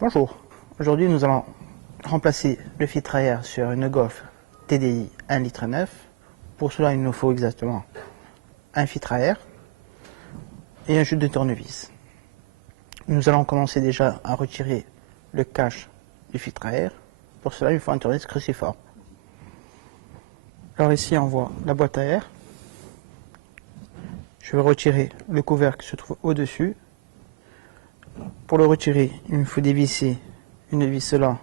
Bonjour, aujourd'hui nous allons remplacer le filtre à air sur une Golf TDI 1,9 litre. Pour cela il nous faut exactement un filtre à air et un jus de tournevis. Nous allons commencer déjà à retirer le cache du filtre à air. Pour cela il faut un tournevis cruciforme. Alors ici on voit la boîte à air. Je vais retirer le couvercle qui se trouve au-dessus. Pour le retirer, il me faut dévisser une vis là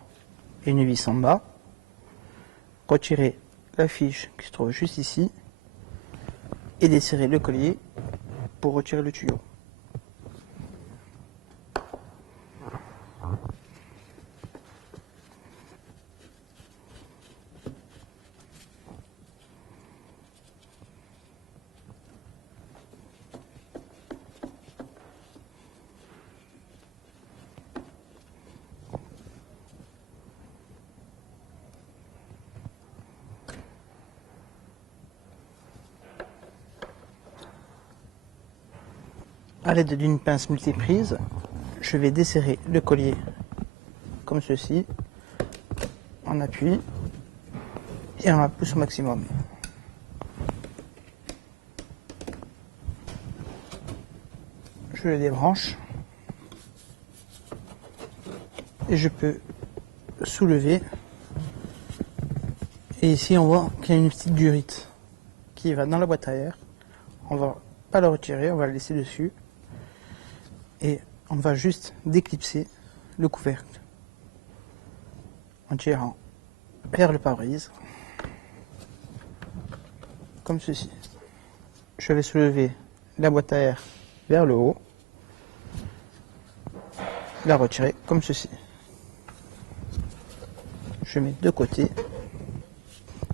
et une vis en bas. Retirer la fiche qui se trouve juste ici et desserrer le collier pour retirer le tuyau. A l'aide d'une pince multiprise, je vais desserrer le collier comme ceci, en appui et on la pousse au maximum. Je le débranche et je peux soulever. Et ici on voit qu'il y a une petite durite qui va dans la boîte à air. On va pas la retirer, on va la laisser dessus. Et on va juste déclipser le couvercle en tirant vers le pare-brise comme ceci. Je vais soulever la boîte à air vers le haut, la retirer comme ceci. Je mets de côté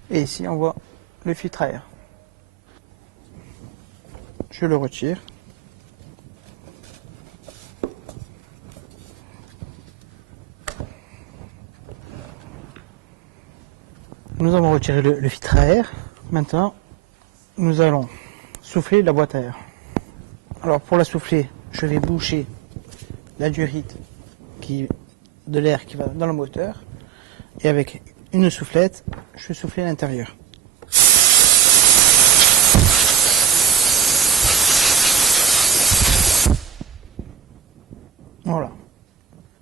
et ici on voit le filtre à air. Je le retire. Nous avons retiré le filtre à air. Maintenant, nous allons souffler la boîte à air. Alors pour la souffler, je vais boucher la durite de l'air qui va dans le moteur. Et avec une soufflette, je vais souffler à l'intérieur. Voilà.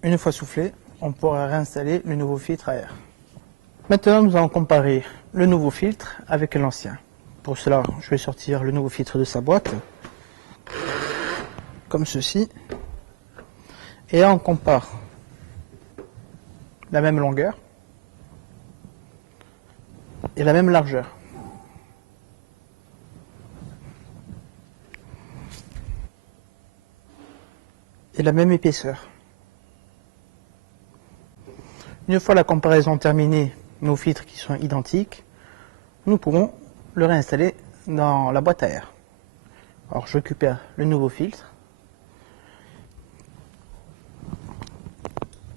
Une fois soufflé, on pourra réinstaller le nouveau filtre à air. Maintenant, nous allons comparer le nouveau filtre avec l'ancien. Pour cela, je vais sortir le nouveau filtre de sa boîte, comme ceci. Et là, on compare la même longueur et la même largeur. Et la même épaisseur. Une fois la comparaison terminée, nos filtres qui sont identiques, nous pourrons le réinstaller dans la boîte à air. Alors je récupère le nouveau filtre,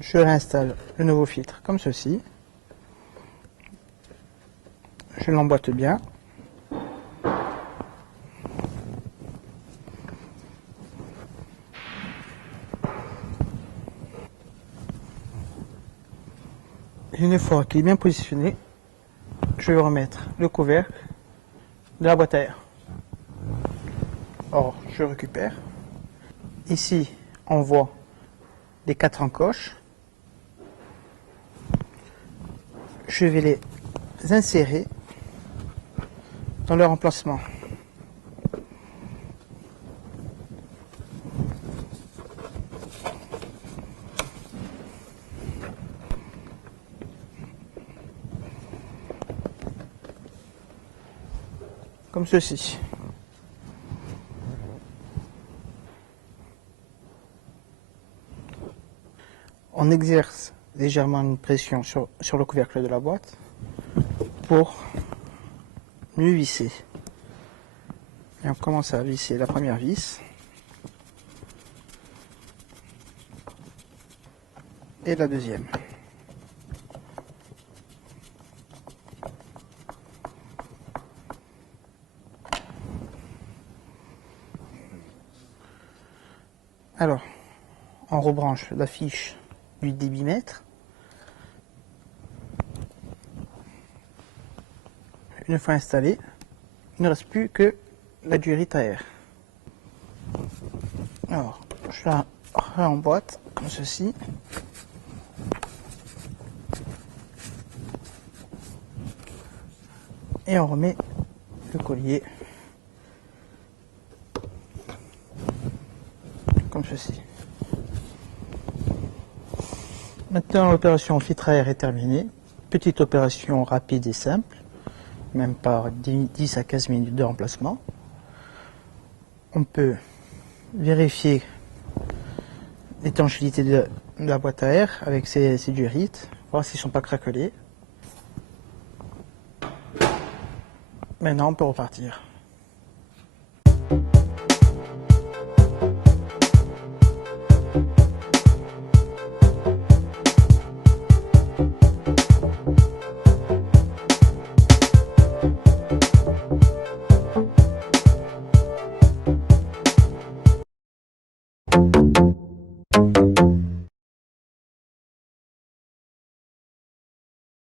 je réinstalle le nouveau filtre comme ceci, je l'emboîte bien, et une fois qu'il est bien positionné, je vais remettre le couvercle de la boîte à air. Or, je récupère. Ici, on voit les 4 encoches. Je vais les insérer dans leur emplacement. Comme ceci. On exerce légèrement une pression sur le couvercle de la boîte pour mieux visser. Et on commence à visser la première vis et la deuxième. Alors, on rebranche la fiche du débitmètre. Une fois installé, il ne reste plus que la durite à air. Alors, je la remboîte comme ceci. Et on remet le collier comme ceci. Maintenant, l'opération filtre à air est terminée. Petite opération rapide et simple, même pas 10 à 15 minutes de remplacement. On peut vérifier l'étanchéité de la boîte à air avec ces durites, voir s'ils ne sont pas craquelés. Maintenant, on peut repartir.